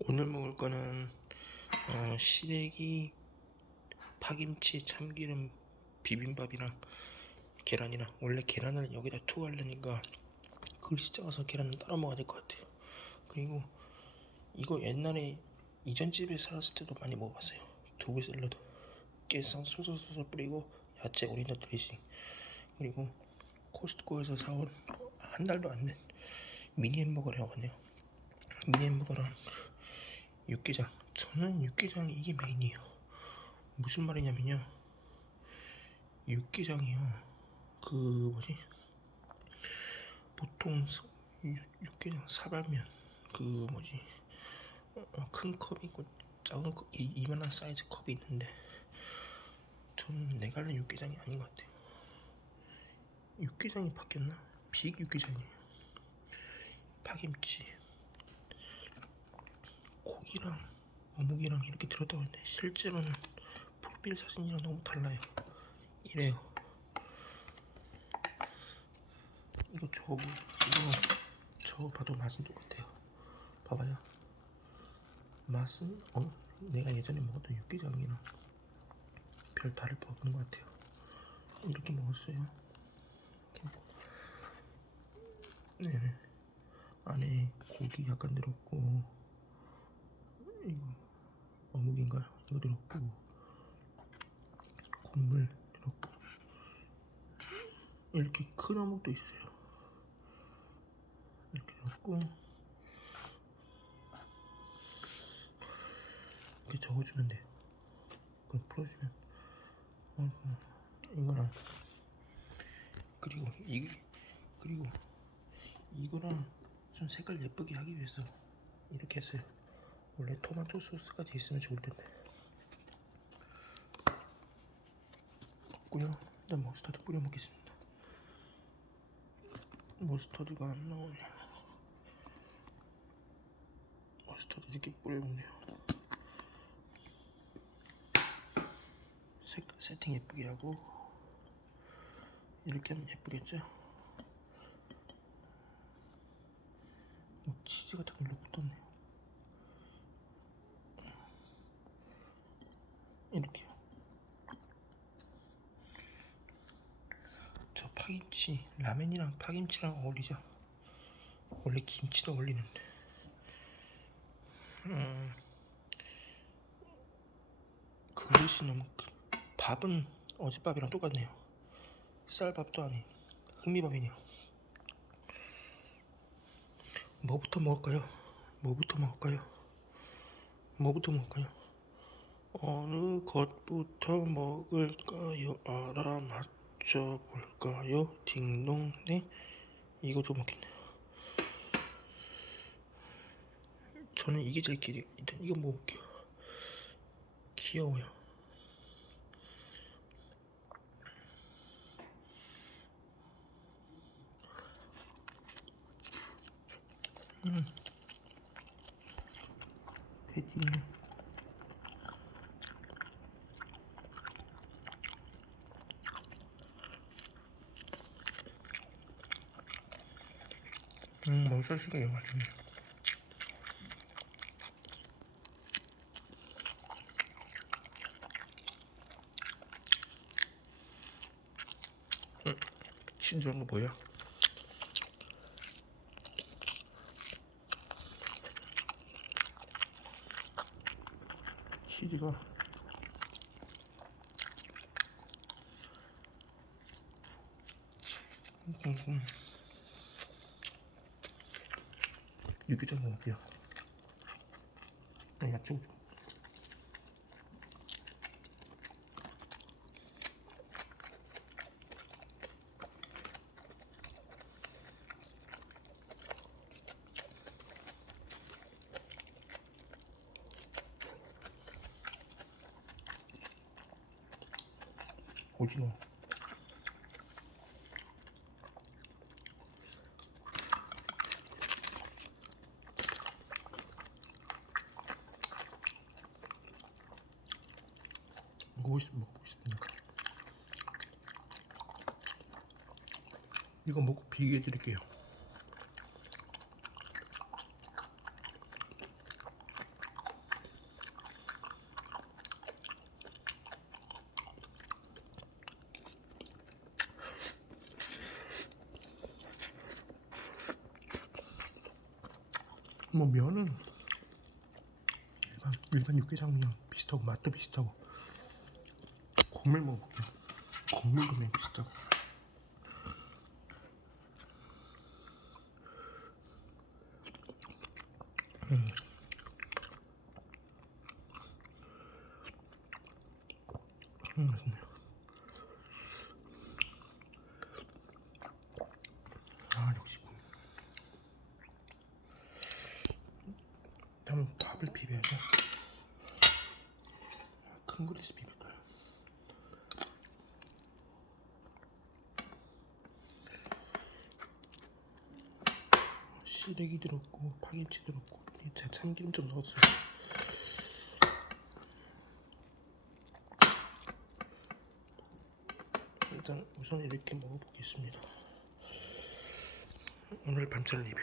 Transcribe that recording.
오늘 먹을 거는 어, 시래기 파김치 참기름 비빔밥이랑 계란이랑 원래 계란을 여기다 투하려니까 글씨 작아서 계란을 따로 먹어야 될 것 같아요. 그리고 이거 옛날에 이전 집에 살았을 때도 많이 먹어봤어요. 두부 샐러드 깨상 소소소소 뿌리고 야채 오리지널 드레싱 그리고 코스트코에서 사온 한 달도 안 된 미니 햄버거라고 하네요. 미니 햄버거랑 육개장. 저는 육개장 이게 메인이에요. 무슨 말이냐면요. 육개장이요. 그 뭐지? 보통 육개장 사발면 그 뭐지? 어, 큰 컵이 있고 작은 컵 이, 이만한 사이즈 컵이 있는데 저는 내갈래 육개장이 아닌 것 같아요. 육개장이 바뀌었나? 빅 육개장이에요. 파김치, 고기랑 어묵이랑 이렇게 들었다고 했는데 실제로는 프로필 사진이랑 너무 달라요. 이래요. 이거 저거 이거 저거 봐도 맛은 똑같아요. 봐봐요. 맛은 어 내가 예전에 먹었던 육개장이랑 별 다를 바 없는 것 같아요. 이렇게 먹었어요. 네. 안에 고기 약간 들었고 이거 어묵인가요? 이거 들었고 국물 들었고 이렇게 큰 어묵도 있어요. 이렇게 들었고 이렇게 적어주면 돼요. 그럼 풀어주면 어, 어, 이거랑 그리고 이 그리고 이거랑 좀 색깔 예쁘게 하기 위해서 이렇게 했어요. 원래 토마토 소스까지 있으면 좋을 텐데. 없고요. 일단 머스타드 뿌려 먹겠습니다. 머스타드가 안 나오네. 머스타드 이렇게 뿌려 먹네요. 색 세팅 예쁘게 하고 이렇게 하면 예쁘겠죠? 뭐 치즈 같은 걸로 붙었네요. 이렇게요. 저 파김치 라면이랑 파김치랑 어울리죠. 원래 김치도 어울리는데. 음, 그릇이 너무 크- 밥은 어젯밥이랑 똑같네요. 쌀밥도 아닌 흑미밥이네요. 뭐부터 먹을까요? 뭐부터 먹을까요? 뭐부터 먹을까요? 어느 것부터 먹을까요? 알아맞 혀 볼까요? 딩동댕 이것도 먹겠네요. 저는 이게 제일 길이 일단 이거 먹을게요. 귀여워요. 음. 돼지. 음, 먹을수가 이거 맛있네. 음, 신중한 거 보여? 치즈가 음, 음. 육개장 먹을게요. 네, 야채 좀. 오징어. 먹어보겠습니다. 이거 먹고 비교해 드릴게요. 뭐 면은 일반, 일반 육개장면 비슷하고 맛도 비슷하고 국물 먹어볼게요. 국물도 맨 비슷하고. 음. 음, 맛있네요. 아 역시 다음 밥을 비벼야죠. 큰 그릇에 비빌까 시래기 들었고 파김치 들었고 제가 참기름 좀 넣었어요. 일단 우선 이렇게 먹어보겠습니다. 오늘 반찬 리뷰